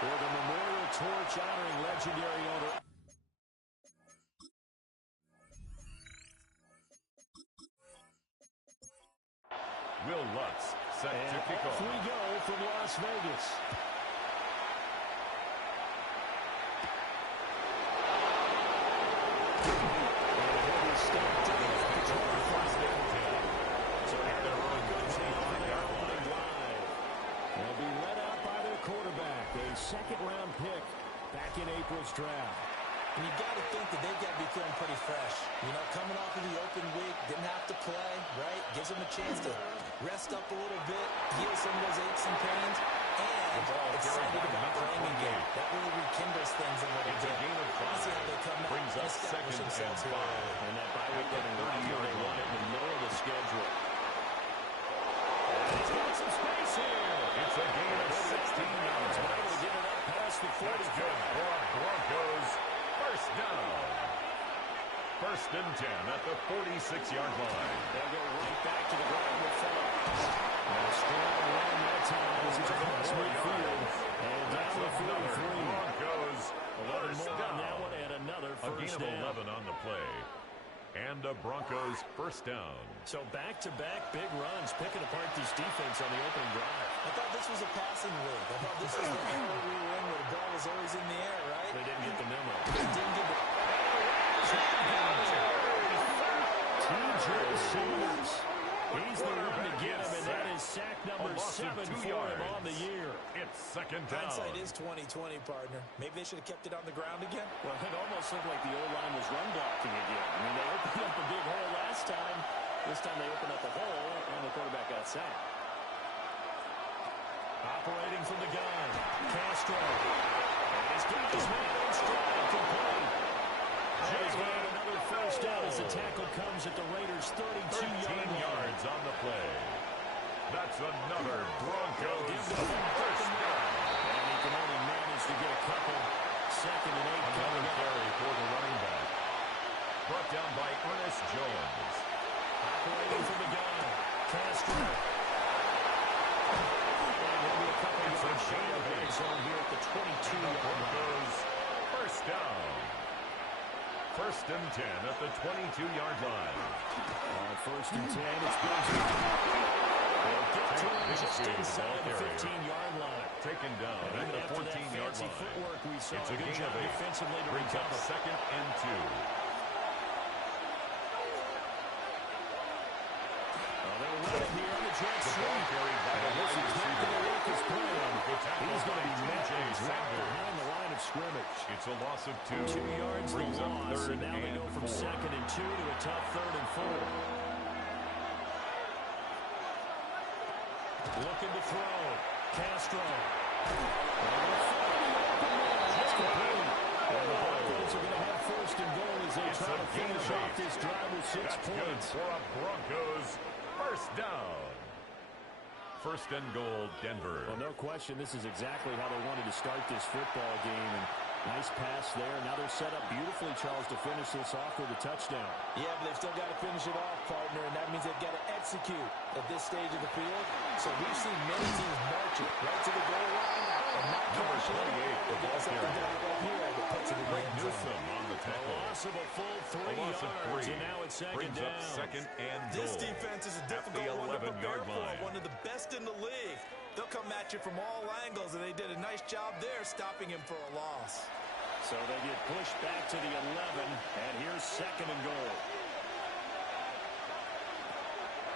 for the memorial torch honoring legendary owner. Will Lutz set to kick off. Off we go from Las Vegas. They'll be led out by their quarterback, a second-round pick back in April's draft. And you've got to think that they've got to be feeling pretty fresh. You know, coming off of the open week, didn't have to play, right? Gives them a chance to rest up a little bit, heal some of those aches and pains, and excited about the hanging game. That really rekindles things a little bit. Let's see how they come out Brings and us establish second themselves and here. 5. And that bye week getting 30 they want it in the middle of the schedule. And he's got some space here. It's a gain of 16 yards. Able to get it up past the 40. That's good for Broncos. First down. First and 10 at the 46-yard line. They'll go right back to the ground with Phillips. And a strong run that time as he's across midfield. And down the 43. Broncos. First down. That one and another first down. A gain of 11 on the play. And a Broncos first down. So back-to-back big runs, picking apart this defense on the opening drive. I thought this was a passing league. I thought this was the era we were in where the ball was always in the air, right? They didn't get the memo. They didn't get the... T.J. Sanders. He's the one to get him, and that is sack number 7 for him on the year. It's second down. Hindsight is 20/20, partner. Maybe they should have kept it on the ground again. Well, it almost looked like the O-line was run blocking again. I mean, they opened up a big hole last time. This time they opened up a hole, and the quarterback got sacked. Operating from the gun, Castro. And he's got his man in stride, complete. That is another first down as the tackle comes at the Raiders' 32-yard yards on the play. That's another Broncos first down. And he can only manage to get a couple. Second and 8 Another carry for the running back. Brought down by Ernest Jones. Operating from the gun, Castro. And maybe a couple of yards zone here at the 22-yard Broncos first down. First and 10 at the 22-yard line. First and 10, it's Benji. They'll get to him just inside the 15-yard line. Taken down at the 14-yard line. Footwork we saw. It's a good gain job of 8. defensively to Brings up recover. second and 2. They were running here on the jet The ball carried by the wide receiver. He's going to be T.J. Sanders. behind the line of scrimmage. It's a loss of 2. 2 yards Brings the up loss, third and now they go from 4. second and 2 to a tough third and 4. Looking to throw. Castro. That's complete. And the Broncos are going to have first and goal as they try to finish off this drive with 6 That's points. good for a Broncos first down. First and goal, Denver. Well, no question, this is exactly how they wanted to start this football game. And nice pass there. Now they're set up beautifully, Charles, to finish this off with a touchdown. Yeah, but they've still got to finish it off, partner, and that means they've got to execute at this stage of the field. So we've seen many teams march it right to the goal line and not cash in. They've got something down up here that puts it in the end zone. On the tackle. A loss of a full 3 A loss of yards, 3. and now it's second Brings down. up second and goal. This defense is a difficult one to prepare for, one of the best in the league. They'll come at you from all angles, and they did a nice job there stopping him for a loss. So they get pushed back to the 11, and here's second and goal.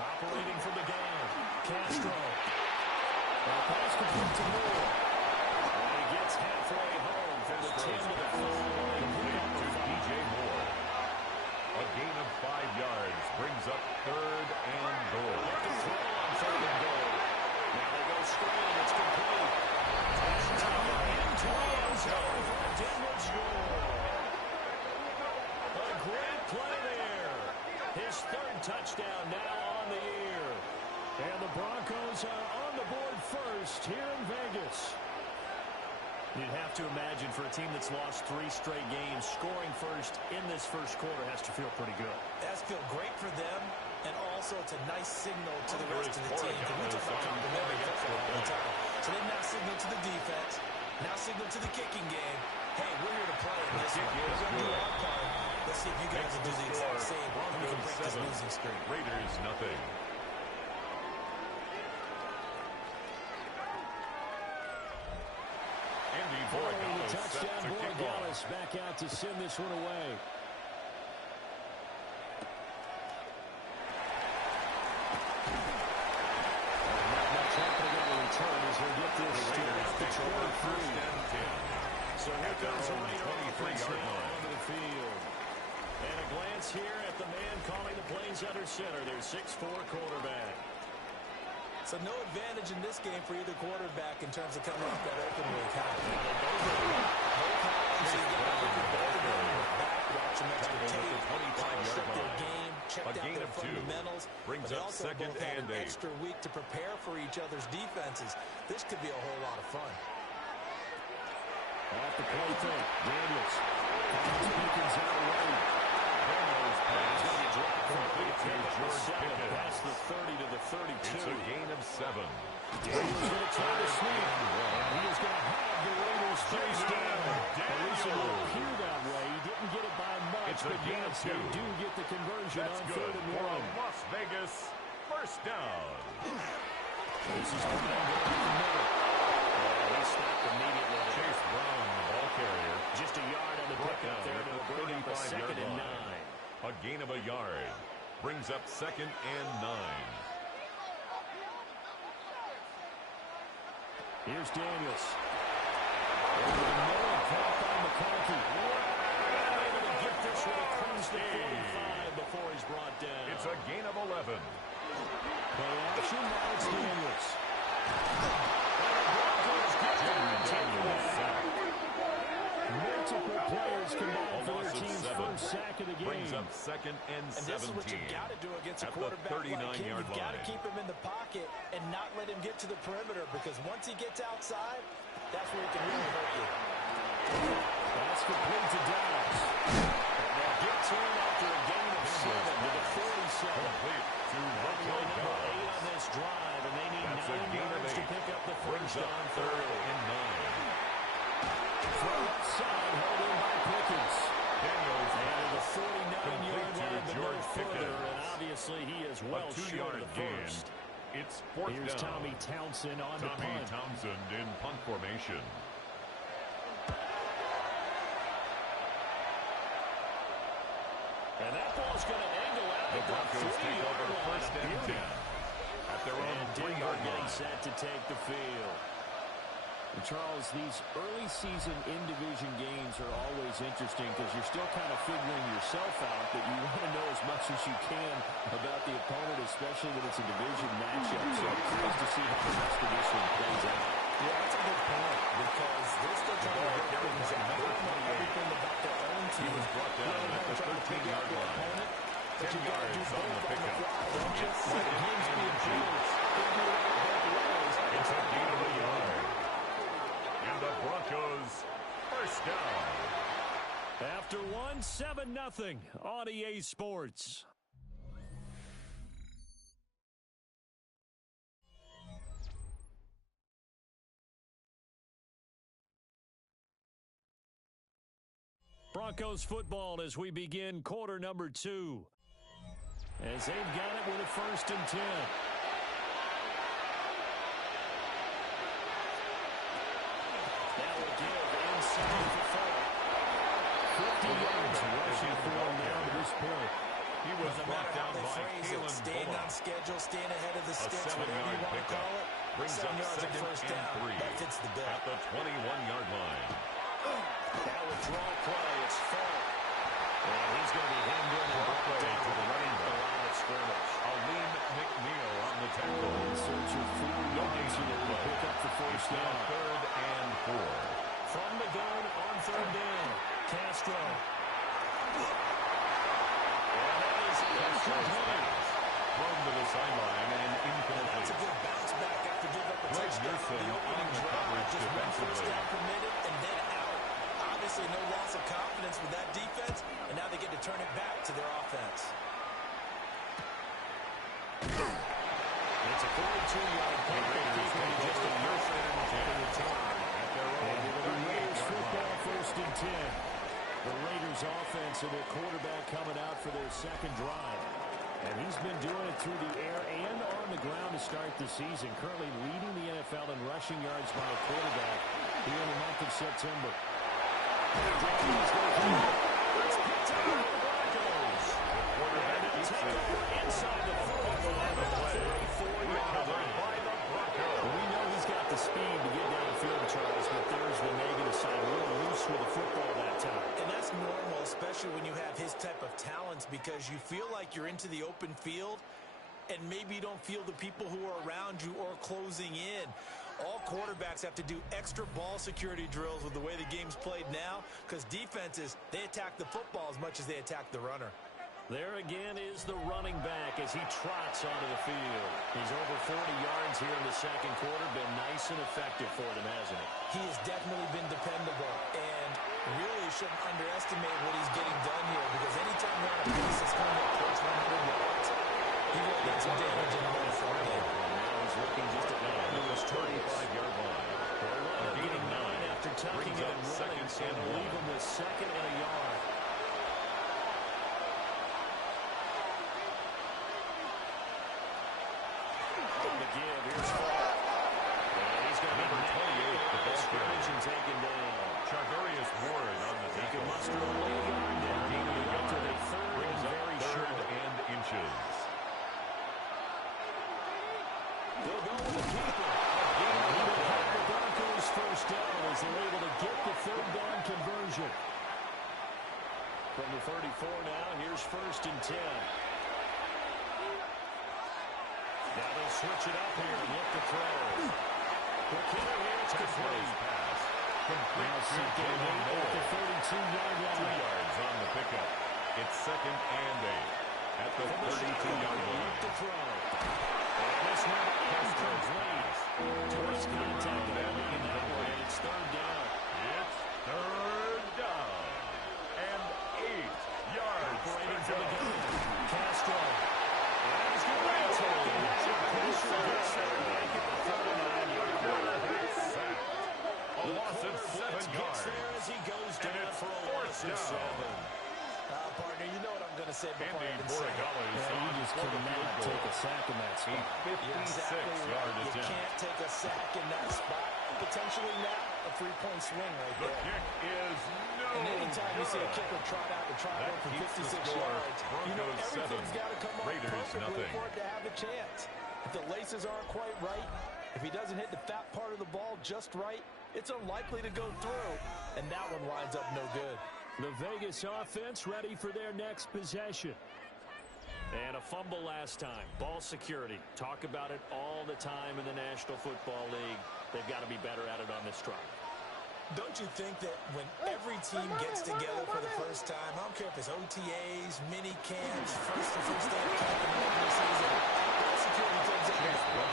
Operating from the gun, Castro. Pass complete to Moore. And he gets halfway home from the 10 to the 4. Complete to DJ Moore. A gain of 5 yards brings up third and goal. To throw on third and goal. Now they go straight. It's complete. Into the end zone for a Denver score. A great play there. His third touchdown now on the year. And the Broncos are on the board first here in Vegas. You'd have to imagine for a team that's lost 3 straight games, scoring first in this first quarter has to feel pretty good. That's feel great for them, and also it's a nice signal to the rest of the team. We talk about complimentary football all the time. So they now signal to the defense, now signal into the kicking game. Hey, we're here to play in this one. We're going to do our part. Let's see if you guys will do the exact same. And we can break this losing streak. Raiders nothing. Following the touchdown, Borregales back out to send this one away. Not much happening on the return as they get this to the 23. So here comes the Raider offense now onto the field. And a glance here at the man calling the plays under center, their 6'4" quarterback. So no advantage in this game for either quarterback in terms of coming off that open week. Both so you got to figure both of them back, watch some extra tape, check their game, check out their fundamentals. Brings but they up also second both had and an 8. extra week to prepare for each other's defenses. This could be a whole lot of fun. Off the play fake, Daniels. Pickens out right. Daniels pass going to be dropped complete to George Pickens. Past the 30 to the 32. It's a gain of 7. Daniels going to try to sneak. And he is going to have the Raiders first down. At least it will appear that way. He didn't get it by much, It's a but gain of yes, 2. they do get the conversion That's on good 3rd and for 1. a Las Vegas first down. This is Brown going to the middle. He stopped immediately. Chase Brown, the ball carrier. Just a yard on the pickup there to bring up a 2nd and 9. A gain of a yard. Brings up 2nd and 9. Here's Daniels. Over the middle, caught by McCarthy. Able to get this one across the 45 before he's brought down. It's a gain of 11. Play action, now it's Daniels. Multiple players combined for their team's first sack of the game. Brings up 2nd and 17. And this is what you got to do against a quarterback like him. You've got to keep him in the pocket and not let him get to the perimeter, because once he gets outside, that's where he can really hurt you. That's complete to Dallas. And they'll get to him after a gain of 7 to the 47. Complete to Runway number 8 on this drive, and they need 9 yards to pick up the first on 3rd and 9. Throw outside, held in by Pickens. Daniels and the 49-yard line, but George no further, Pickens. and obviously he is well short of the first. It's 4th Here's down. Tommy Townsend on the punt. Tommy Townsend in punt formation. And that ball's going to angle out. The Broncos take over 1st and 10 at their own 3-yard line. Set to take the field. And Charles, these early season in-division games are always interesting because you're still kind of figuring yourself out, that you want to know as much as you can about the opponent, especially when it's a division matchup. So I'm curious to see how the rest of this one plays out. Yeah, that's a good point, because they're still trying to work things out. They don't know everything about their own team. He was brought down at the 13-yard line. 10 yards on the pickup. It's 2nd and 2. It's a gain of a yard. And the Broncos first down. After 7-0 on EA Sports. Broncos football as we begin quarter number 2. As they've got it with a 1st and 10. That will give inside for 50 yards rushing for him down to this point. He was brought down by Kalen staying on schedule, staying ahead of the sticks, whatever you want to call it. Brings 7 up yards at 2nd first and down. 3 That fits the bill. at the 21-yard line. That withdrawal play is full. And he's going to be hemmed in and brought down to the running back. Line of scrimmage. Aleem McNeil on the tackle. In search of 4 yards here to pick up the first down. 3rd and 4. From the gun on 3rd down. Castro. And that is incomplete. Thrown to the sideline and incomplete. That's a good bounce back after giving up a touchdown. The opening drive, just 1 first down permitted and then out. Obviously no loss of confidence with that defense, and now they get to turn it back to their offense. It's a 42-yard punt. Just a first and 10 return. At their own 38. offense and their quarterback coming out for their second drive. And he's been doing it through the air and on the ground to start the season, currently leading the NFL in rushing yards by a quarterback here in the month of September. It's picked up by the Broncos. And they'll take over inside the 44-yard line. We know he's got the speed to get downfield, Charles, but there's the negative side. A little loose with the football that time. And that's normal, especially when you have his type of talents, because you feel like you're into the open field and maybe you don't feel the people who are around you or closing in. All quarterbacks have to do extra ball security drills with the way the game's played now, because defenses, they attack the football as much as they attack the runner. There again is the running back as he trots onto the field. He's over 40 yards here in the second quarter. Been nice and effective for them, hasn't he? He has definitely been dependable, and really shouldn't underestimate what he's getting done here, because anytime you're on a pace that's going to approach 100 yards, he really got some damage in the football game. Now he's looking just ahead to his 35-yard line. They're getting 9 after tucking it and running, and they'll leave him with second and a yard. They'll go with the keeper. He will help the Broncos first down as they're able to get the third down conversion. From the 34 now, here's 1st and 10. Now they'll switch it up here and look to throw. The killer here, it's complete. Now second and 8 at the 32-yard line. 2 yards on the pickup. It's 2nd and 8 at the 32-yard line. Look to throw. This one incomplete. Towards contact with Evan in that one, and it's 3rd down. It's 3rd down. And 8 yards. Operating for the gun. Castro. And he's going to take it. A loss of 7 yards. There as he goes down for a loss of 7. Partner, you know what I'm going to say before I even say it. You just cannot take a sack in that spot. A 56-yard attempt. You can't take a sack in that spot. Potentially now a 3-point swing right there. The kick is no And anytime you see a kicker trot out and try that one for keeps 56 the score. yards, you know Broncos everything's 7, got to come off Raiders perfectly nothing. for it to have a chance. If the laces aren't quite right, if he doesn't hit the fat part of the ball just right, it's unlikely to go through, and that one winds up no good. The Vegas offense ready for their next possession. And a fumble last time. Ball security. Talk about it all the time in the National Football League. They've got to be better at it on this drive. Don't you think that when every team gets together for the first time, I don't care if it's OTAs, mini camps, first day of camp in the regular season, ball security comes out the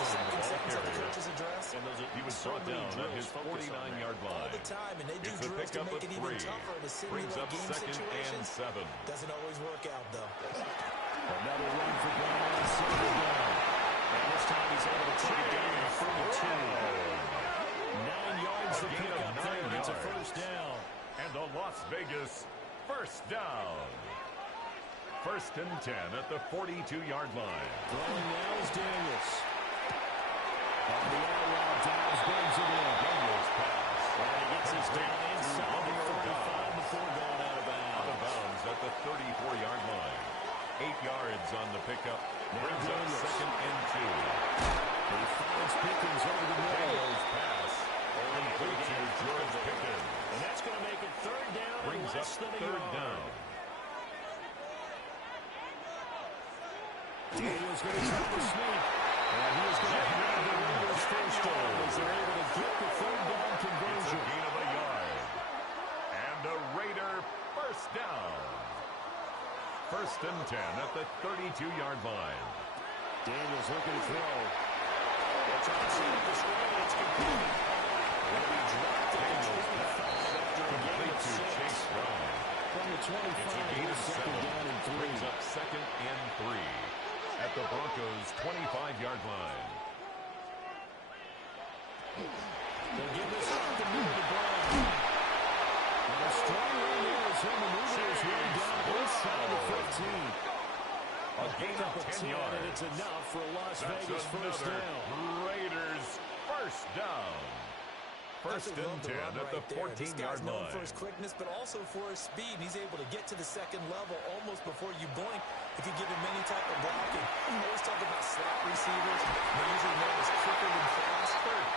second sentence of the coach's address. And he was brought down at his 49-yard line. All the time, and they do It's a drills to pickup make of it even 3. tougher to Brings simulate up game 2nd and situations. 7. Doesn't always work out, though. Another run for Brown on 2nd down. And this time he's able to take it down to 42. 9 yards to pick up there. It's a 1st down. And the Las Vegas 1st down. 1st and 10 at the 42-yard line. Throwing now is Daniels. On the air route, Dobbs brings it in. Daniels pass. And he gets us down inside the 45 before going out of bounds. Out of bounds at the 34-yard line. 8 yards on the pickup. Brings up 2nd and 2. He finds Pickens over the middle. Daniels pass. Complete to George Pickens. And that's going to make it 3rd down. Brings up less than a 3rd yard. down. Daniels going to try to sneak. And he is going to have the Raiders first down as they're able to get the 3rd down It's a conversion. gain of a yard. And a Raider 1st down. 1st and 10 at the 32-yard line. Daniels looking to throw. They're trying to set up the screen. It's complete. And he dropped it. Daniels pass. Complete to Chase Brown. From the 25, It's a gain of 7. 2nd down and 3. Brings up 2nd and 3 at the Broncos' 25-yard line. They'll give this off the middle to Brown. And a strong run there as he'll maneuver his way down inside the 15. A Pick gain up of a 10 10, and yards. it's enough for Las That's Vegas first another down. Raiders first down. First Absolutely and love the 10 run at the right there. This 14-yard guy's known line. for his quickness, but also for his speed. And he's able to get to the second level almost before you blink if you give him any type of blocking. We always talk about slot receivers. They're usually known as quicker than fast.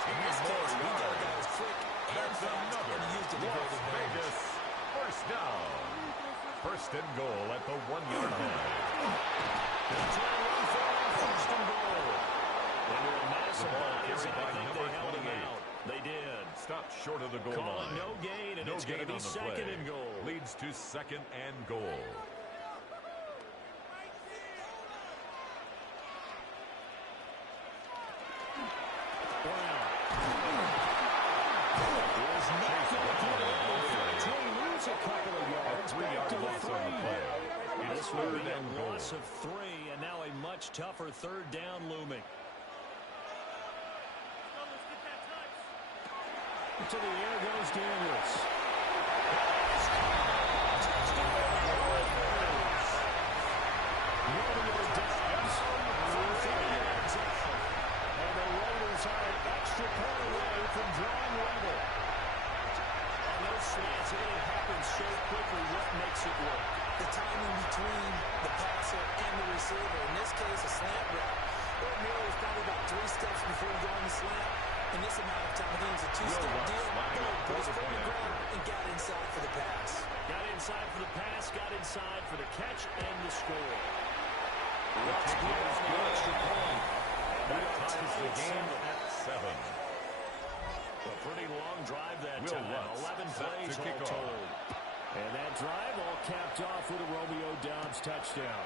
In this case, we got a guy who's quick and That's fast, another and he used it to Las great advantage. Vegas first down. First and goal at the 1-yard line. They'll try to run for it on first and goal. Into a massive bucket, and I think they held him out. They did. Stopped short of the goal Call line. it no gain, and No it's going to gain be on the second play. and goal. Leads to second and goal. Brown. Is not going to get it. They lose a couple of yards. Back to the loss on the 3. play. It's This will third be and a goal. loss of 3, and now a much tougher third down looming. To the air goes Daniels. Romeo Dobbs for 3 yards out. And the Raiders are an extra point away from drawing level. On those slants, it happens so quickly. What makes it work? The timing between the passer and the receiver. In this case, a slant route. Ordinarily, it's probably about 3 steps before you go on the slant. In this amount of time, I think it's a 2-step deal. Boom, put his foot on the ground and got inside for the pass. Got inside for the pass, got inside for the catch, and the score. The Let's kick go is on the good. extra point. That ties the game at 7. A pretty long drive that Will time. Lutz 11 set plays to kick all off. told. And that drive all capped off with a Romeo Dobbs touchdown.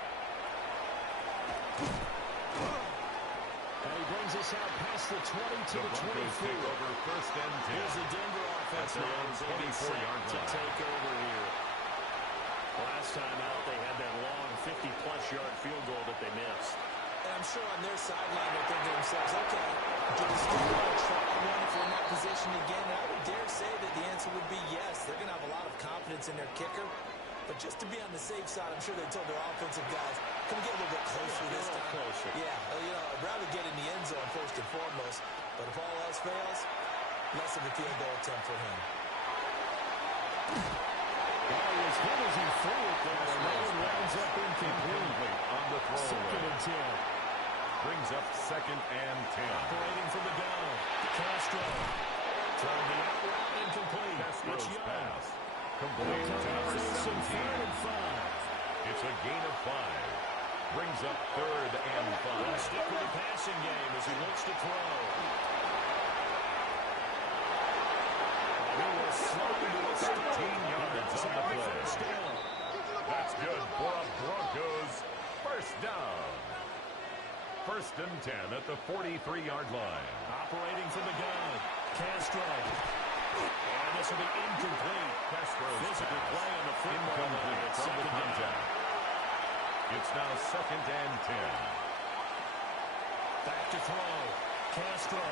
And he brings us out past the 20 to the Broncos 24. take over first and 10. Here's the Denver offense At their now own as they get 24-yard set to line. take over here. Last time out, they had that long 50-plus yard field goal that they missed. And I'm sure on their sideline they're thinking to themselves, okay, do we still want to try one if we're in that position again? And I would dare say that the answer would be yes. They're going to have a lot of confidence in their kicker. But just to be on the safe side, I'm sure they told their offensive guys, can we get a little bit closer this time? Closer. Yeah, I'd rather get in the end zone first and foremost. But if all else fails, less of a field goal attempt for him. Well, he was hit as he threw it there, and that one winds up incomplete. On the Second throwaway. and 10. Brings up second and 10. Operating from the gun. Castro. Throwing the out route incomplete. Castro's It's Young. pass. Complete to number Offense in 17. third and 5. It's a gain of 5. Brings up third and Will 5. stick with the passing game as he looks to throw. And he will slide to a 13 yards on the play. first down. That's good for a Broncos first down. First and 10 at the 43-yard line. Operating from the gun. Castro. And this will be incomplete. Castro's Physical pass. play on the football line. Incomplete It's from the second down. contact. It's now second and 10. Back to throw. Castro.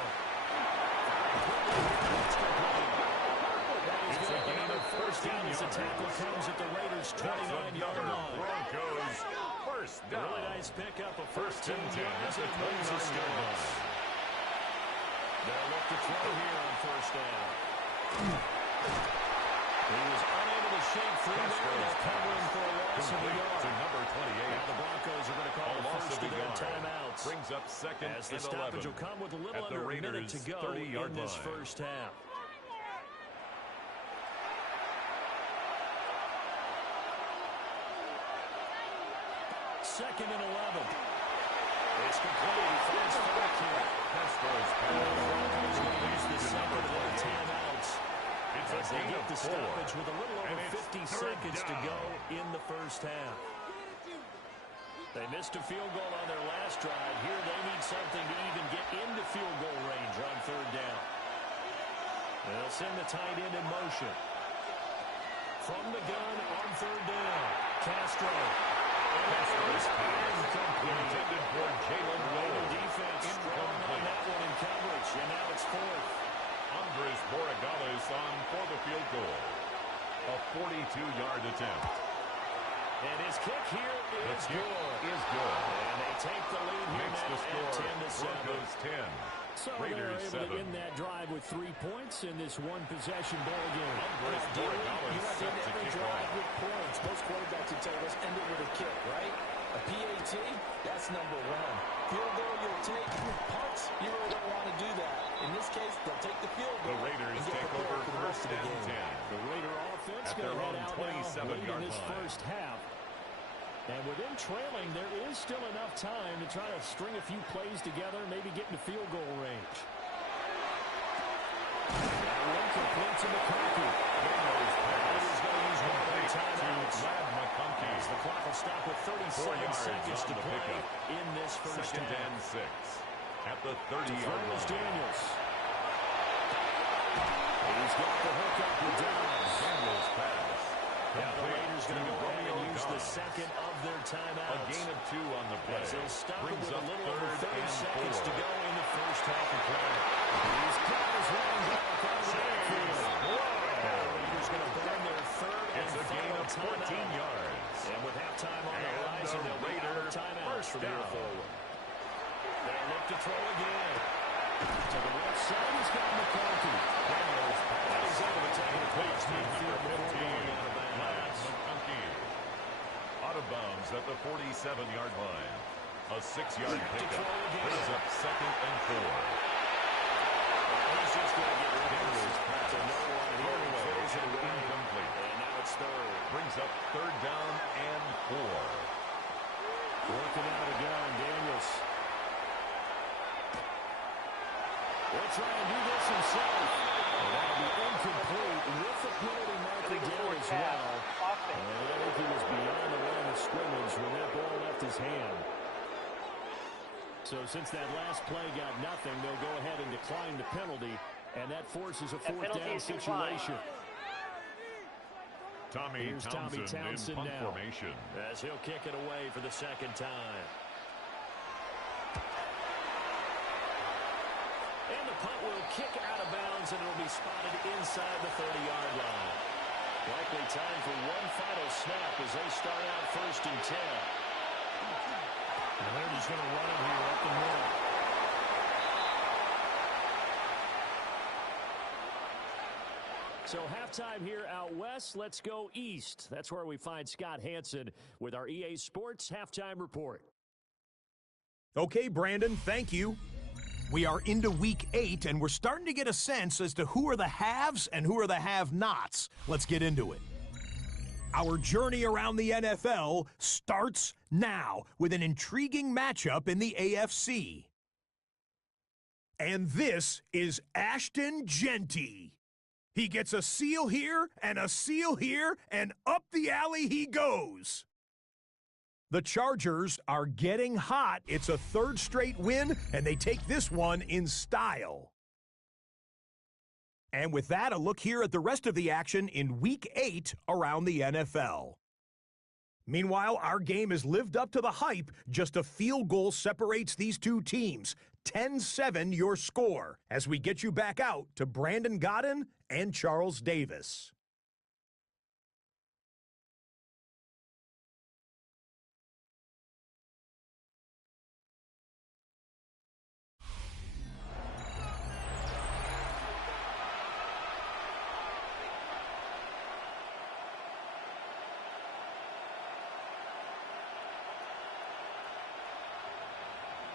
It's a gain of First down 14 as the tackle yards. comes at the Raiders' That's 29-yard another line. Broncos first A down. really nice pickup of First 15 and 10 yards at the and moves the 29-yard line. sticks. They'll look to throw here on first down. He was unable to shake free there. They'll cover him for a loss of a Complete yard. to number 28. Now the Broncos are going to call A the loss first of of a their yard. timeouts. Brings up second As the and stoppage 11. will come with a little At the under a minute Raiders' to go 30-yard in this line. first half. Second and 11. It's complete. He finds back here. Castro's The pass. Broncos going to use the To second number of their 28. timeouts. It's a As they gain get of the 4. stoppage with a little And over it's 50 third seconds to down. go in the first half. They missed a field goal on their last drive. Here they need something to even get into field goal range on third down. They'll send the tight end in motion. From the gun on third down. Castro. Castro's pass. Incomplete. Intended for Jalen Raider Rose. defense strong on Incomplete. that one in coverage, and now it's fourth. Andres Borregales on for the field goal. A 42-yard attempt. And his kick here is good. Is good. And they take the lead here Makes the now score at 10-7. Broncos 10. So Raiders they're able 7. to end that drive with 3 points in this one-possession ball game. You have to end every drive with points. Most quarterbacks would tell us end it with a kick, right? A PAT, that's number one. Field goal you'll take. Punts, you really don't want to do that. In this case, they'll take the field goal. The Raiders take over first and 10. The Raider offense At going to their head own out 27-yard now in this line. first half. And with them trailing, there is still enough time to try to string a few plays together, maybe get into field goal range. That one complete to McConkey. Raiders going to use one of their timeouts. As the clock will stop with 37 seconds to play in this first Second half. and 6 at the 30-yard line. Daniels. He's got the hook up with Downs. Daniels pass. Now the Raiders going to go ahead and use the second of their timeouts. A gain of 2 on the play. As they'll stop it Brings with up a little over 30 third and seconds 4. to go in the first half of play. He's got his running back out of the backfield. The Raiders going to burn their third and It's a gain of 14 timeout. yards. And with halftime on the horizon, they'll be out of timeouts from here forward. They look to throw again. To the left side, he's got McConkey. He's able to take it across midfield before going out of bounds. McConkey out of bounds at the 47-yard line. A 6-yard pickup brings up second and 4. He's just going to get Daniels pass. to no one here. He throws it away. Incomplete. And now it's third. Brings up third down and 4. Working out again, Daniels. He'll try and do this himself. And that'll be incomplete with the penalty marker down as well. And I think he was beyond the line of scrimmage when that ball left his hand. So since that last play got nothing, they'll go ahead and decline the penalty, and that forces a fourth down situation. Tommy Townsend in punt now, formation. as he'll kick it away for the second time. And the punt will kick out of bounds, and it'll be spotted inside the 30-yard line. Likely time for one final snap as they start out first and 10. And they're just going to run it here up the middle. So halftime here out west. Let's go east. That's where we find Scott Hansen with our EA Sports Halftime Report. Okay, Brandon, thank you. We are into week 8, and we're starting to get a sense as to who are the haves and who are the have-nots. Let's get into it. Our journey around the NFL starts now with an intriguing matchup in the AFC. And this is Ashton Genty. He gets a seal here and a seal here, and up the alley he goes. The Chargers are getting hot. It's a third straight win, and they take this one in style. And with that, a look here at the rest of the action in Week 8 around the NFL. Meanwhile, our game has lived up to the hype. Just a field goal separates these two teams. 10-7 your score as we get you back out to Brandon Godden and Charles Davis.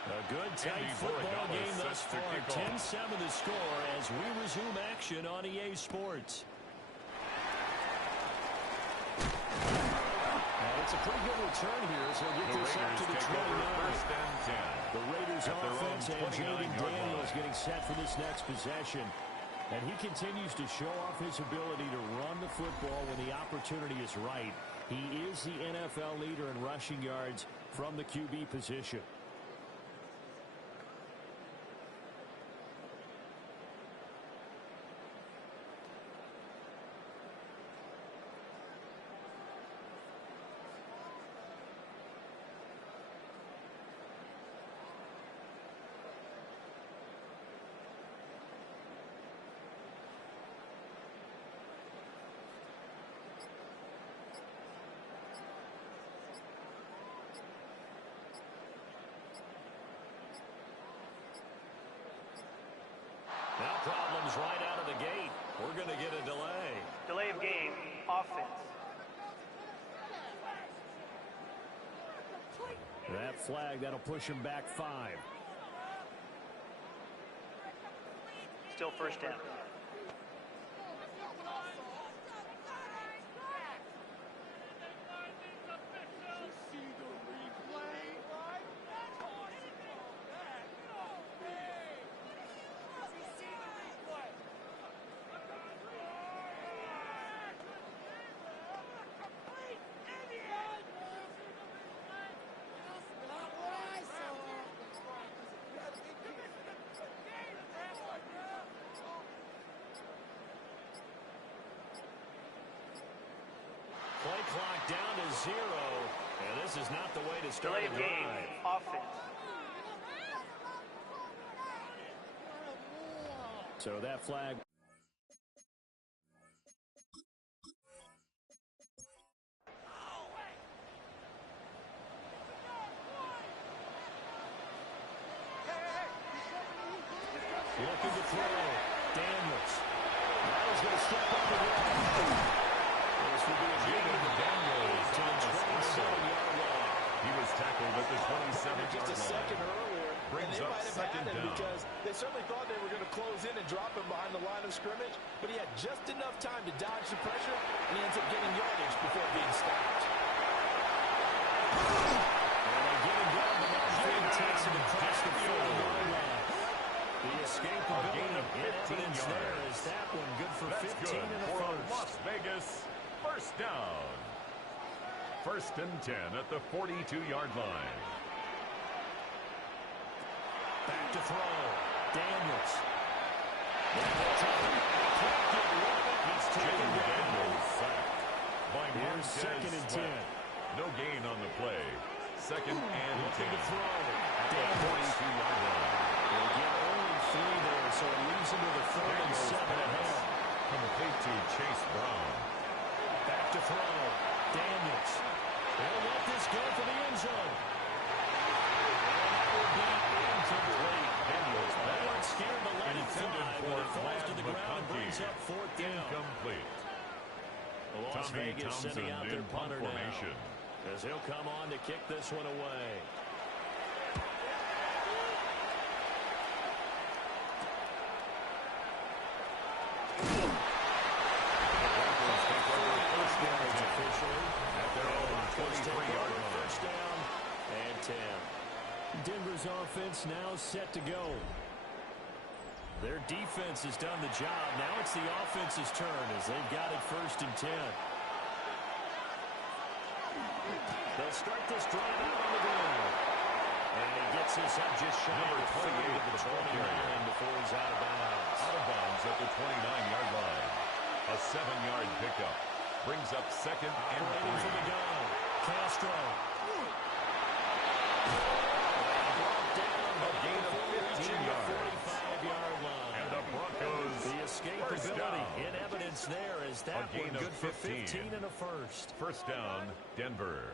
A good, tight football game thus far. 10-7 the score as we resume action on EA Sports. Now, it's a pretty good return here, so get this up to the 29. The Raiders offense and Jaden Daniels getting set for this next possession. And he continues to show off his ability to run the football when the opportunity is right. He is the NFL leader in rushing yards from the QB position. That flag, that'll push him back 5. Still first down. Play clock down to 0, and this is not the way to start a Delay of game. drive. Offense. So that flag. Looking to throw. Daniels. Now he's going to step up and run. This will be a gain to Daniels to the 27-yard line. He was tackled at the 27-yard Just a line. second earlier, Brings and they up might have second had him down. because they certainly thought they were going to close in and drop him behind the line of scrimmage, but he had just enough time to dodge the pressure, and he ends up getting yardage before being stopped. And they get him down the midfield, takes it across the 40-yard line. The escapability gain of in 15 evidence yards. there is that one good for That's 15 good and a for a first. Las Vegas first down. First and 10 at the 42-yard line. Back to throw. Daniels. That's up. Can't get rid of it. He's taken James down. Daniels sacked by Here's Montez second and Sweat. 10. No gain on the play. Second and Looking 10 to throw. at the Daniels. 42-yard line. They get only 3 there, so it leaves them with a 3rd and Daniels 7 pass ahead. complete to Chase Brown. Back to throw. Daniels. They'll let this go for the end zone. And that will be incomplete. Daniels They pass weren't scared to let it intended fly, for but it falls to Glad the ground and brings up 4th down. incomplete. Las Tommy Vegas sending out Townsend their in punt punter formation. now, as he'll come on to kick this one away. Broncos take over first down It's 10 officially at their own Broncos take 23-yard over, line. first down and 10. Denver's offense now set to go. Their defense has done the job. Now it's the offense's turn as they've got it first and 10. They'll start this drive out on the ground. And he gets this up just shy Number of 28 to the the ball 29 carrier. before he's out of bounds. Out of bounds at the 29-yard line. A 7-yard pickup. Brings up second and Operating from the 3. gun. Castro. Brought down A gain of 15 yards. 45-yard line. And the Broncos The first escapability down. in evidence there is that gain one of good for 15. 15 and a first. First down, Denver.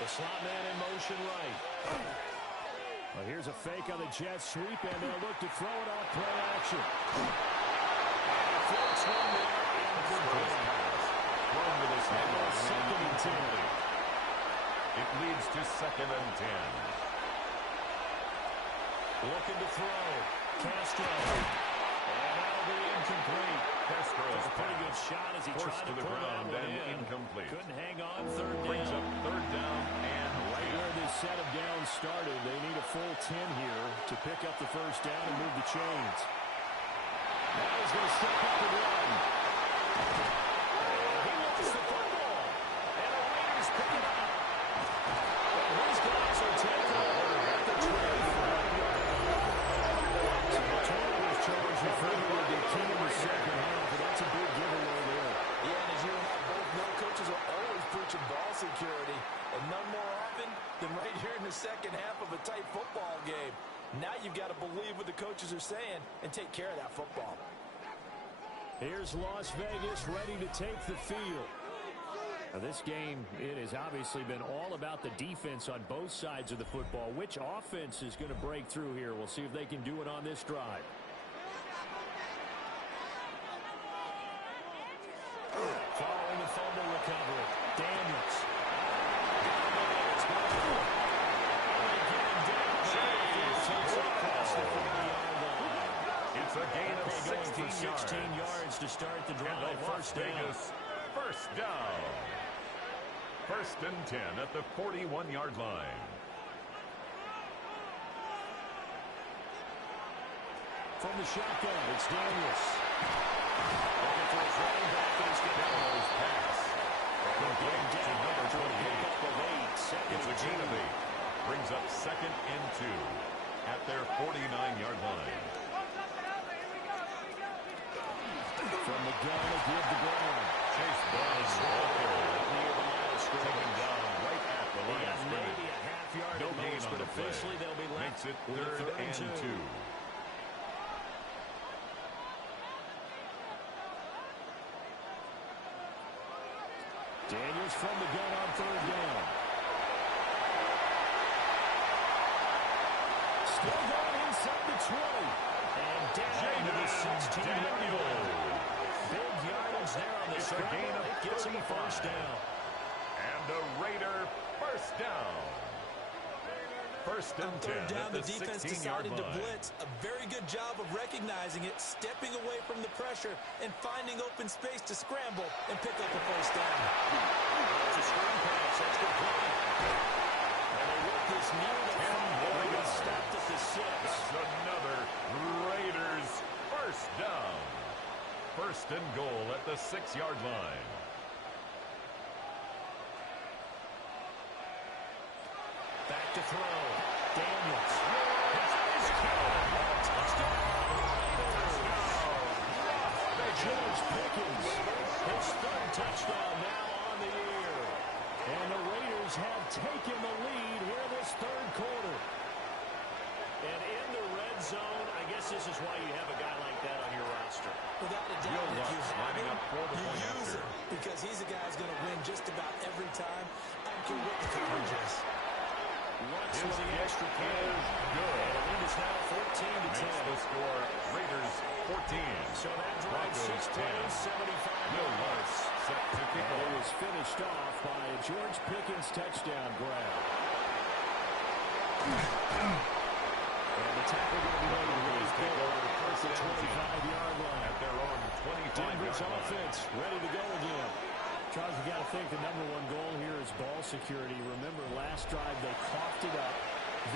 The slot man in motion right. Well, here's a fake on the jet sweep, and they'll look to throw it off play action. Floats one there, incomplete. Thrown to the sideline and Second and 10. incomplete. It leads to second and 10. Looking to throw. Castro. And that'll be incomplete. Castro's A pretty good pass. shot as he Forced tried to to the pull that ground one and in. incomplete. Couldn't hang on. Third Brings down. up third down and Right 10. where this set of downs started, they need a full 10 here to pick up the first down and move the chains. Now he's going to step up and run. And he lost the football. And the Raiders pick it up. And these guys will take over at the 25-yard line. So the turnovers charge you further with the key in the second half, and that's a big giveaway there. Yeah, and as you and I both know, coaches are always preaching ball security, and none more often than right here in the second half of a tight football game. Now you've got to believe what the coaches are saying and take care of that football. Here's Las Vegas ready to take the field. This game, it has obviously been all about the defense on both sides of the football. Which offense is going to break through here? We'll see if they can do it on this drive. Following the fumble recovery, Daniels. It's a gain of 16 yards to start the drive. First down. First and 10 at the 41-yard line. From the shotgun, it's Daniels. Looking for his running back, and he's going to pass. Getting down number 28. It's a gain of 8. Brings up second and 2 at their 49-yard line. From the gun, they give the ground. Chase Brown's taken down right at the line of scrimmage. Maybe a half yard No at gain most, on but the play. officially they'll be left Makes it with a third and 2. Daniels from the gun on third down. Still going inside the 20. And down to the 16-yard line. Big yardage there on the scramble. It gets him a first down. And a Raider first down. First and 10 third down, at the the defense 16-yard decided to line. blitz. A very good job of recognizing it, stepping away from the pressure, and finding open space to scramble and pick up a first down. It's a screen pass. That's good play. And they work this near the 5. They stopped at the 6. That's another Raiders first down. First and goal at the 6-yard line. Back to throw. Daniels. Touchdown. George Pickens. His third touchdown now on the year. And the Raiders have taken the lead here this third quarter. And in the red zone, I guess this is why you have a guy like that on your roster. Without a doubt, if you have lining him, up for the you point use after. him because he's a guy who's going to win just about every time. I don't care what the coverage is. Once with the extra point. Good. And the lead is now 14 to 10. Makes the score Raiders 14. So that drive, 6 Broncos 10. plays, 75 Will yards. Lutz set to kick And it off. was finished off by a George Pickens touchdown grab. And the tackle going to be made Broncos take over first at the and 25-yard line. at their own 25-yard Denver's line. offense ready to go again. Charles, you got to think the number one goal here is ball security. Remember, last drive they coughed it up.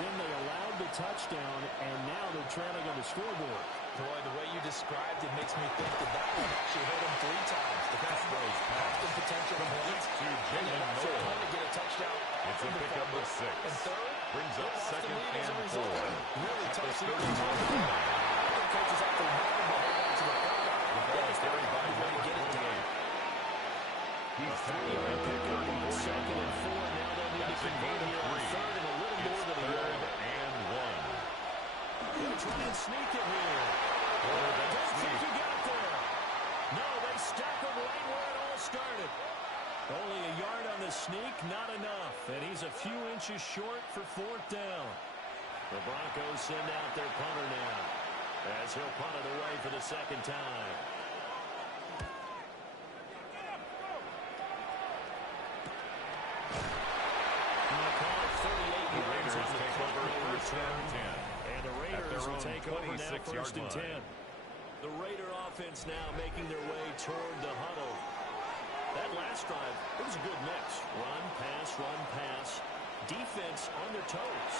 Then they allowed the touchdown, and now they're trailing on the scoreboard. Boy, the way you described it makes me think that one actually hit him 3 times. The pass goes past the potential points. To And Jalen then also Noel. trying to get a touchdown. It's a from the pickup fumble. of 6. And third, Brings they up lost the second lead as a and result. 4. Really At tough the sequence. 30-yard line. I think coaches have to remind them to hold on to the football. The ball is carried by He's going to get it done. He's They tackled at the pick up on 34-yard second and 4. line. Now they'll need to That's a convert gain of here on 3. third and a little more It's than a third yard. and 1. They'll try and sneak it here. Don't think he got there. No, they stop him right where it all started. Only a yard on the sneak, not enough. And he's a few inches short for fourth down. The Broncos send out their punter now, as he'll punt it away for the second time. The Raiders take over first and 10. And the Raiders will take over now 26-yard first and 10. line. The Raider offense now making their way toward the huddle. That last drive, it was a good mix. Run, pass, defense on their toes.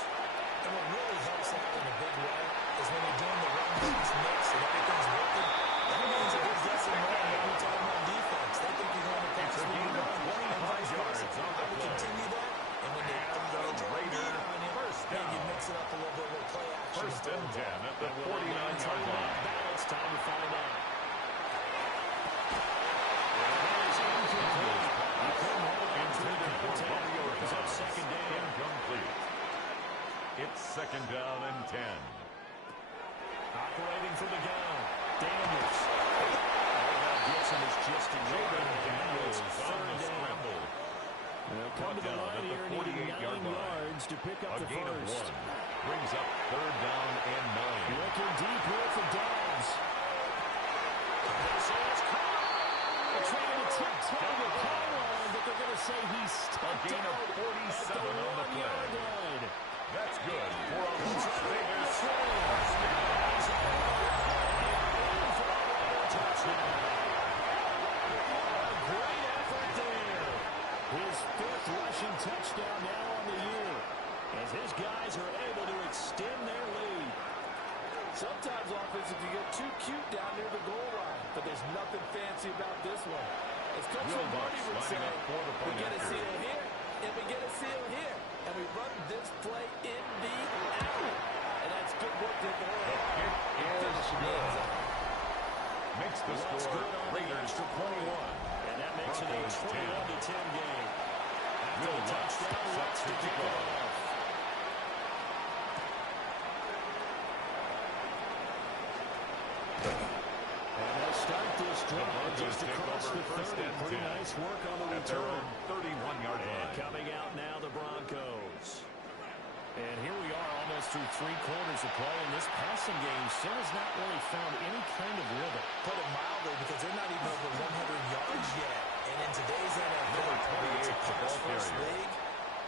And what really helps out in a big way is when you're doing the run-pass mix and everything's working, that means that they're guessing more every time on defense. They think you're going to pass It's a the gain of ball, and 25 vice versa. yards on the I would play. continue that, and when they And finally the draw a Raider lead on him, first then you down. mix it up a little bit with play action. First and 10 at the And will they 49-yard maintain line. that balance? Time to find out. That is incomplete. He couldn't hold on to the Intended for contact. Romeo Brings up Dobbs. second down. Incomplete. It's second down and 10. Operating from the gun. Daniels. All that Gibson is just a yard. Jaden Daniels It's on third the down. scramble. They'll come to the line here, needing 9 yards to pick up the gain of first. 1. Brings up 3rd down and 9. Looking deep here for Dobbs. This is caught. They're trying to tip-toe the pylon, but they're going to say he stepped gain of out 47 at the on the play. 1-yard line. That's good for a Las Vegas touchdown. A great effort there. His 5th rushing touchdown now on the year, as his guys are able to extend their lead. Sometimes offenses can get too cute down near the goal line, but there's nothing fancy about this one. As Coach Lombardi would say, we get a seal here, and we get a seal here, and we run this play in the alley. And that's good work to the whole. Makes the score Raiders 21. And that makes it a 21-10 game. After the touchdown, let's to kick off. And they'll start this drive just across the 30. Pretty nice work on the return. 31-yard line. Coming out now, the Broncos. And here we are almost through 3 quarters of play, and this passing game still has not really found any kind of rhythm. Put it mildly, because they're not even over 100 yards yet. And in today's NFL, Number 28 it's a pass ball first carrier. league.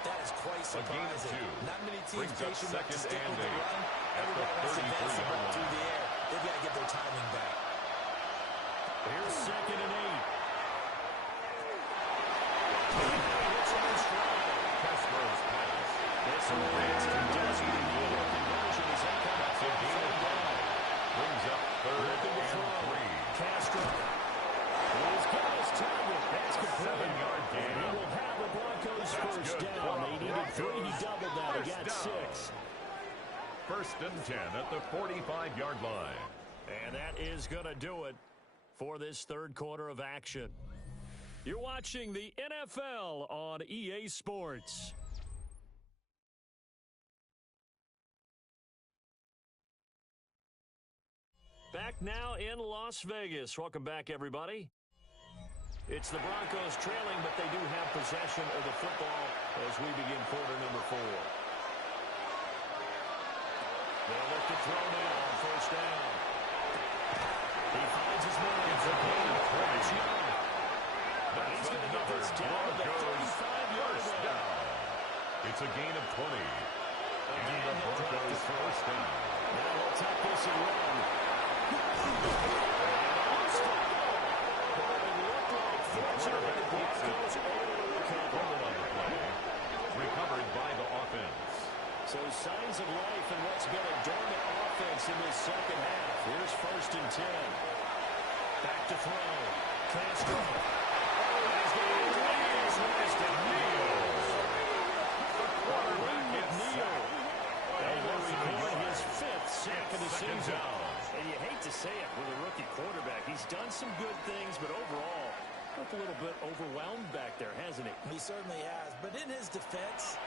That is quite surprising. Not many teams Brings up patient enough to 2nd stick and with the 8 run. at the Everybody wants to advance the 33-yard ball through line. the air. They've got to get their timing back. Here's 2nd and 8. Castro's pass. This Lance desperately need a conversion as they come up with third down. Brings up 3rd and 3. Castro. He's got his target. That's complete. 7-yard gain. He will have the Broncos first down. They needed 3. He doubled that. He got 6. 1st and 10 at the 45-yard line. And that is going to do it for this 3rd quarter of action. You're watching the NFL on EA Sports. Back now in Las Vegas. Welcome back, everybody. It's the Broncos trailing, but they do have possession of the football as we begin quarter number 4. They'll look to throw now on 1st down. He finds his man. It's a gain of 20. He's going to get this down to the 35-yard line. It's a gain of 20. And the Broncos first down. Now he'll take this and run. Recovered by the offense. So signs of life in what's been a dormant offense in this 2nd half. Here's 1st and 10. Back to throw. Castro. He's going to nice to Neal. Quarterback gets Neal. And we're recording his 5th sack of the season. And you hate to say it with a rookie quarterback. He's done some good things, but overall, looked a little bit overwhelmed back there, hasn't he? He certainly has. But in his defense,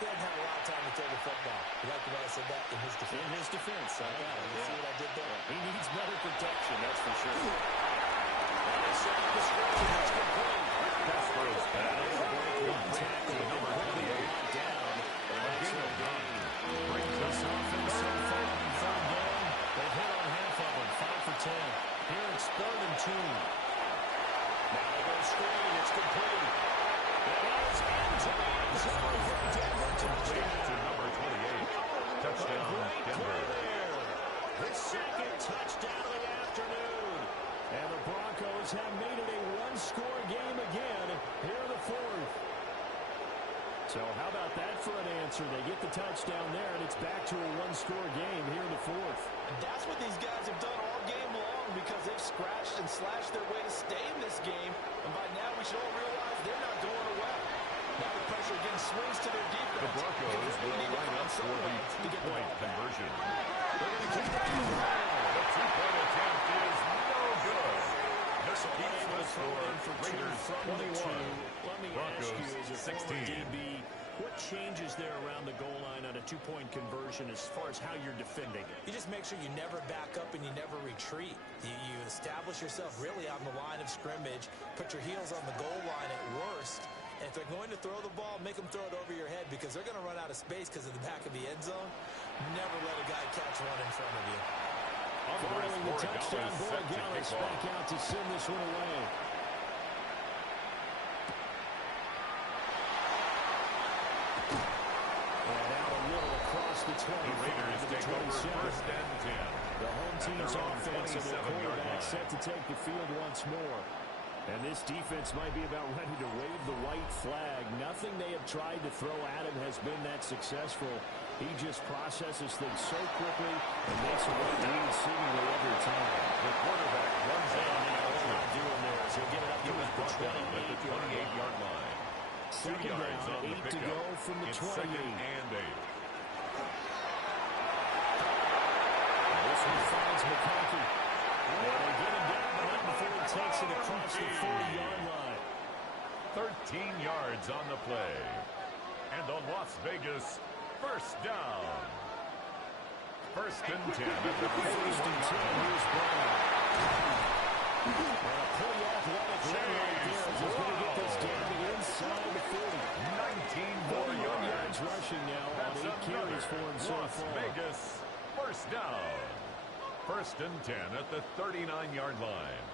he hasn't had a lot of time to throw the football. You like the way I said that? In his defense. In his defense. I got it. You see what I did there? He needs better protection, that's for sure. And they set up the screen. It's complete. Castro's pass. One tackle. Number 28. Down. And that's no gain. Brings This us offense so far on 3rd down. They've hit on half of them. 5 for 10. Here it's 3rd and 2. Now they go screen. It's complete. And it's into the end zone for Denver. to number 28. Touchdown, Denver. His 2nd touchdown of the afternoon. And the Broncos have made it a 1-score game again here in the 4th. So how about that for an answer? They get the touchdown there, and it's back to a 1-score game here in the 4th. And that's what these guys have done all game long, because they've scratched and slashed their way to stay in this game. And by now we should all realize they're not going away. Now the pressure again swings to their defense. The Broncos will line up for the 2-point conversion. They're going to keep it in. The 2-point attempt is no good. This keeps the score. Raiders 21. Let me Broncos ask you, as a 16. former DB, what changes there around the goal line on a 2-point conversion as far as how you're defending it? You just make sure you never back up and you never retreat. You establish yourself really on the line of scrimmage, put your heels on the goal line at worst, And if they're going to throw the ball, make them throw it over your head because they're going to run out of space because of the back of the end zone. Never let a guy catch one in front of you. Following the touchdown, Borregales back out to send this one away. And out a little across the 20. The Raiders take over 1st and 10. The home team's offense and their quarterback set to take the field once more. And this defense might be about ready to wave the white flag. Nothing they have tried to throw at him has been that successful. He just processes things so quickly and makes a right read seemingly every time. The quarterback runs down the outside. Doing there is he'll get it up to the 28-yard line. 2 yards on the 8 to go from the 28. 2nd and 8. This one finds McConkey. And they get him down, but not before he takes it across the 40-yard line. 13 yards on the play. And the Las Vegas 1st down. 1st and 10 at the 41-yard line. Here's Brown. And a pretty athletic play right there as he's going to get this down to the inside the 40. 19 more yards. Rushing now on 8 carries for him so Las far. Vegas 1st down. 1st and 10 at the 39-yard line.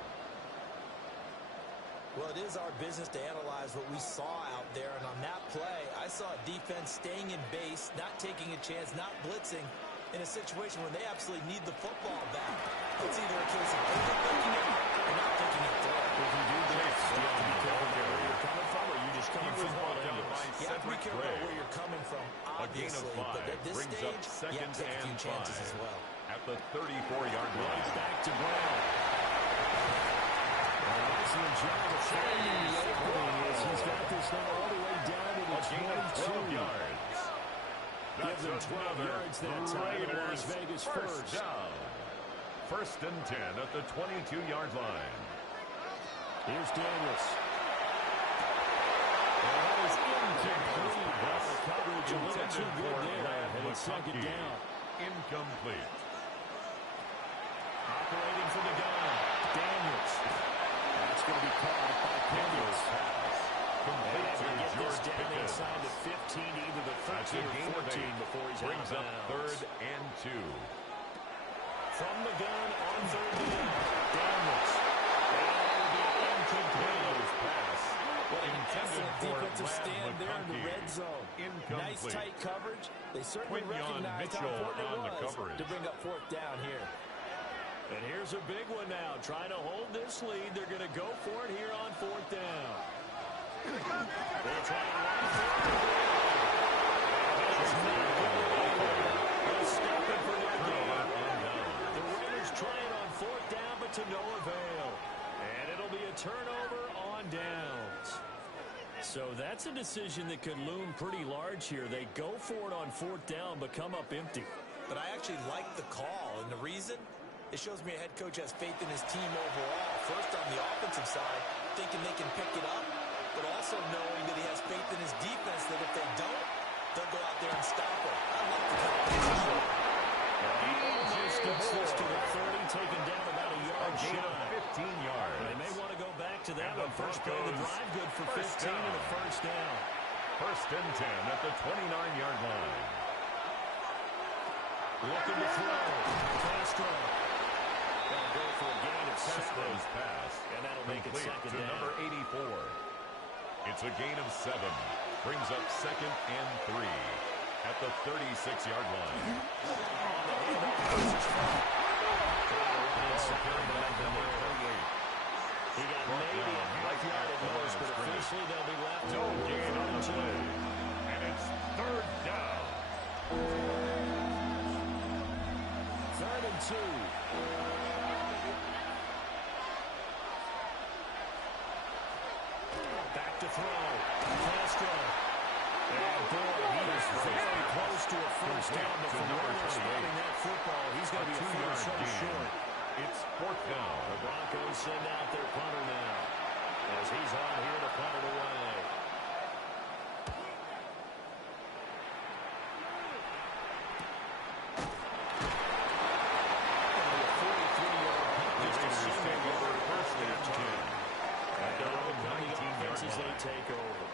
Well, it is our business to analyze what we saw out there. And on that play, I saw a defense staying in base, not taking a chance, not blitzing in a situation where they absolutely need the football back. It's either a case of overthinking it or not thinking it through. If you do this, you have to be careful where you're coming from, or you just coming from all angles. You have to be careful about where you're coming from, obviously. But at this brings stage, up you have to take a few chances as well. At the 34-yard line. Back to Brown. Excellent job of finding the opening as he's got this now all the way down to the 22 yards. Gives them 12 yards that time. Las Vegas 1st down. 1st and 10 at the 22-yard line. Here's Daniels. And that is incomplete. The coverage a little too good there. And it's 2nd down. Incomplete. Operating for the gun. Daniels. That's going to be caught by Daniels. Complete to George down Pickens. inside the 15, either the 13 or 14 before he's brings out of up bounds. 3rd and 2. From the gun on 3rd down. Daniels. And incomplete. Pass. What an Intended excellent for defensive Lad stand there in the McConkey. red zone. Incomplete. Nice tight coverage. They certainly Quinyon recognized how Mitchell important on the it was coverage. to bring up 4th down here. And here's a big one now. Trying to hold this lead. They're going to go for it here on 4th down. They'll try to run for it. It's not going to be there. They'll stop it for their game. The Raiders trying on 4th down, but to no avail. And it'll be a turnover on downs. So that's a decision that could loom pretty large here. They go for it on 4th down, but come up empty. But I actually like the call, and the reason? It shows me a head coach has faith in his team overall. First on the offensive side, thinking they can pick it up, but also knowing that he has faith in his defense that if they don't, they'll go out there and stop it. I like the competition. He almost gets this to the 30, taken down about a yard shy. 15 yards. They may want to go back to that one. First play of the drive, good for 15 and a 1st down. 1st and 10 at the 29-yard line. Looking to throw. Castro. They'll go for a gain of 7. Castro's pass. And that'll make it Complete 2nd to down. number 84. It's a gain of 7. Brings up 2nd and 3 at the 36-yard line. On the handoff. He got maybe a half yard at most, but officially they'll be left. No gain on the play. And it's 3rd down. 3rd and 2. Back to throw. Castro. And boy, he is very close to a 1st down, but from where they're spotting that football, he's going to be a 4 so short. It's 4th down. The Broncos send out their punter now as he's on here to punt it away. Take over.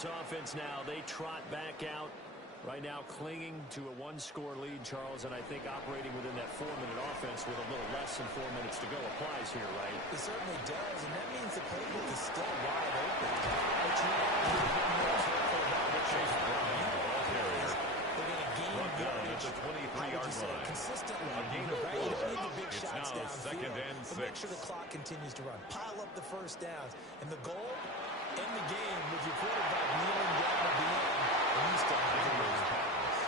Broncos offense now, they trot back out. Right now clinging to a one-score lead, Charles, and I think operating within that 4-minute offense with a little less than 4 minutes to go applies here, right? It certainly does, and that means the playbook is still wide open. But you have to be more careful about what Chase Brown carriers. They're going to gain yardage at the 23-yard line. Consistently, right? You don't need the big shots downfield, but make sure the clock continues to run. Pile up the first downs, and the goal, end the game with your quarterback kneeling down at the end. And you still have to lose pass.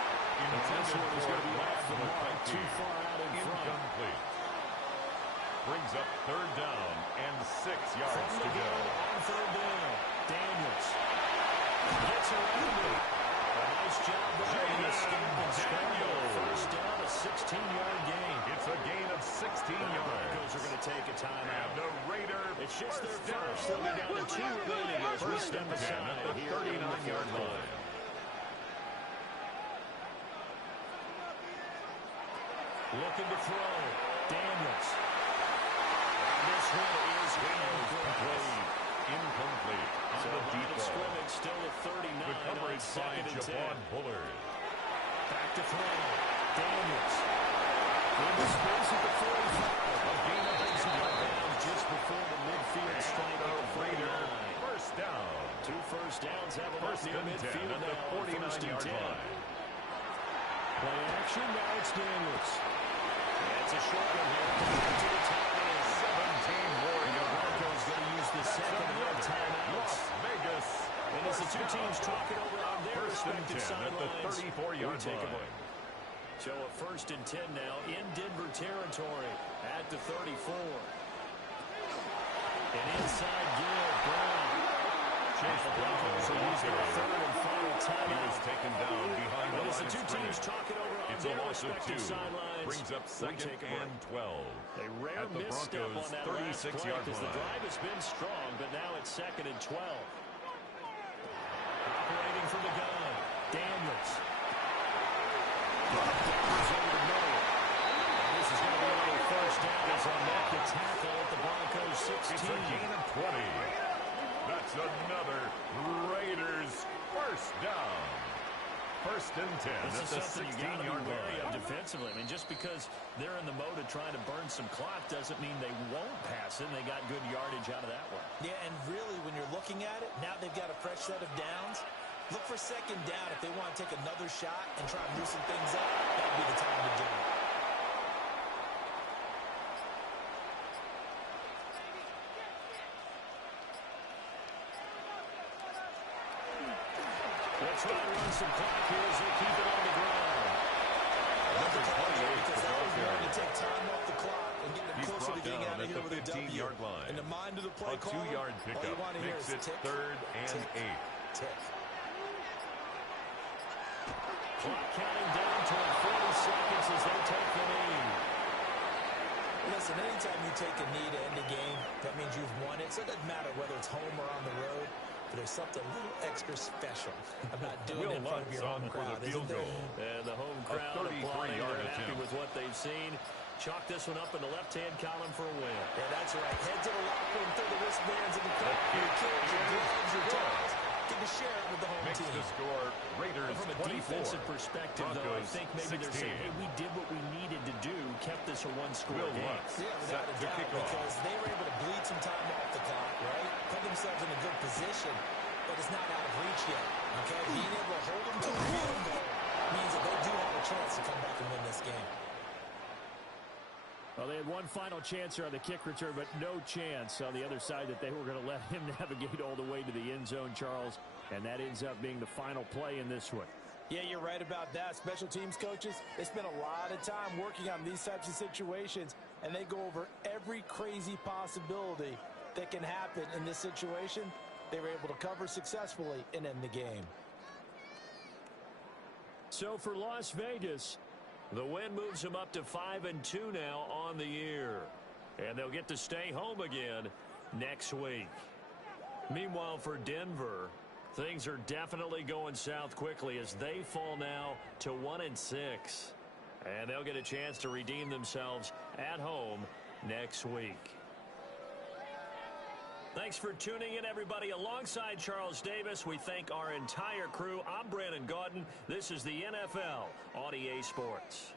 This one is going to be off the mark, too far out in front. Incomplete. Brings up third down and 6 yards to go. On third down, Daniels gets around it. A nice job there in the escape and scramble. First down, a 16-yard gain. It's a gain of 16 yards. The Broncos are going to take a timeout. And the Raider, it's just their first. They'll be down to 2 remaining as we step aside at the 39-yard line. Looking to throw. Daniels. And this one is incomplete. Incomplete. So the deep scrimmage still at 39 Good coverage on second and 10. Javon Bullard. Back to throw. Daniels. Into space at the 45. A gain of 8 yards just before the midfield strike at the Raider. First down. 2 first downs have them up First near and 10 midfield at the now. 49-yard line. Play action, now it's Daniels. That's a short one here. To the tight end. 17 more yards. Broncos going to use the second and one timeout. Las Vegas. And as the two teams talk it over on their First and 10 respective at the sidelines, 34-yard line. So a first and 10 now in Denver territory at the 34. And inside give, Brown. Chase Brown will use their third and final timeout. He was taken down behind the line the of two teams scrimmage. talking over on It's a their loss of 2. respective sidelines. Brings up second and 12. A rare at the misstep on Broncos' that last play 36-yard because the line. drive has been strong, but now it's second and 12. Operating from the gun, Daniels. Daniels over the middle. And this is going to be another first down as on that the tackle at the Broncos 16. It's a gain of 20. That's another Raiders first down. First and 10 This at is the something you got to be 16-yard wary of line. defensively. I mean, just because they're in the mode of trying to burn some clock doesn't mean they won't pass it. They got good yardage out of that one. Yeah, and really, when you're looking at it, now they've got a fresh set of downs. Look for second down if they want to take another shot and try and loosen things up. That would be the time to do it. They'll try to run some clock here as they keep it on the ground. Because that was going to take time off the clock and get them He's closer to brought getting down out of at here the with a W. 15-yard line. In the mind of the play A caller, 2-yard all pickup you want to hear makes is it tick, third and tick, 8. tick. Clock counting down toward 40 seconds as they take the lead. Listen, anytime you take a knee to end a game, that means you've won it. So it doesn't matter whether it's home or on the road, but there's something a little extra special about doing it in front of your home crowd, isn't there? And the home crowd applauding. They're happy with what they've seen. Chalk this one up in the left-hand column for a win. Yeah, that's right. Head to the locker room, throw the wristbands in the crowd. Your kids, your gloves, your toys. Get to share it with the home Makes team. the score Raiders From a 24. defensive perspective, though, I Broncos think maybe 16. they're saying, hey, we did what we needed to do, kept this a one-score Will game. Lutz Yeah, set without a to doubt, kick off. because they were able to bleed some time off the clock, right? Put themselves in a good position, but it's not out of reach yet, okay? Being able to hold them to a field goal means that they do have a chance to come back and win this game. Well, they had one final chance here on the kick return, but no chance on the other side that they were going to let him navigate all the way to the end zone, Charles. And that ends up being the final play in this one. Yeah, you're right about that. Special teams coaches, they spend a lot of time working on these types of situations, and they go over every crazy possibility that can happen in this situation. They were able to cover successfully and end the game. So for Las Vegas, the win moves them up to 5-2 now on the year. And they'll get to stay home again next week. Meanwhile, for Denver, things are definitely going south quickly as they fall now to 1-6. And they'll get a chance to redeem themselves at home next week. Thanks for tuning in, everybody. Alongside Charles Davis, we thank our entire crew. I'm Brandon Gaudin. This is the NFL on EA Sports.